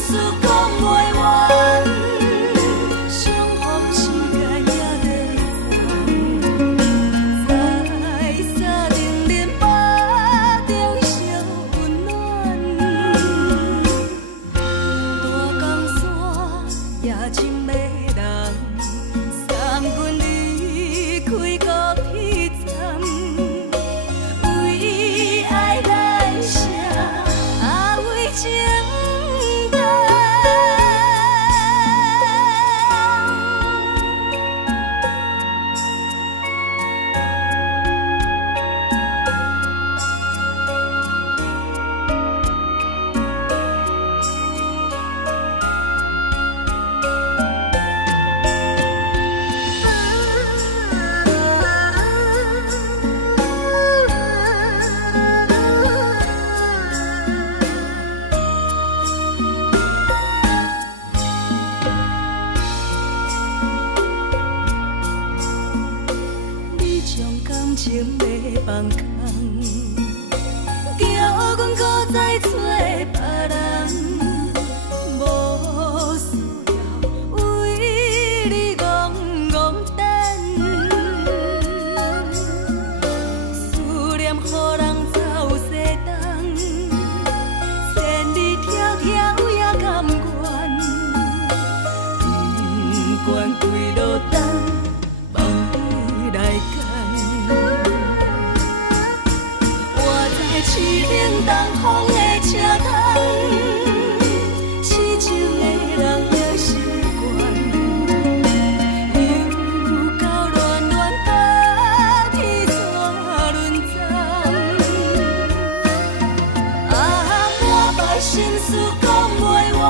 事讲袂完，相逢时间也在在沙冷冷巴中烧温暖，大江山夜深的人，送阮离开孤僻站，为爱来写，为情重。你将感情要放空，叫阮搁再找别人，无需要为你戆戆等。思念予人走西东，千里迢迢也甘愿，不管几落等。望你来牵，我在市顶东风的车窗，痴情的人也习惯，又到乱乱把天线轮转，满腹心事讲袂完，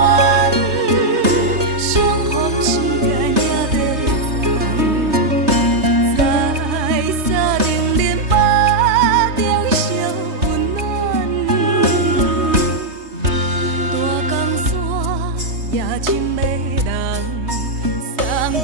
相逢时间也在沙冷冷巴中烧温暖，大江山夜深的人，送阮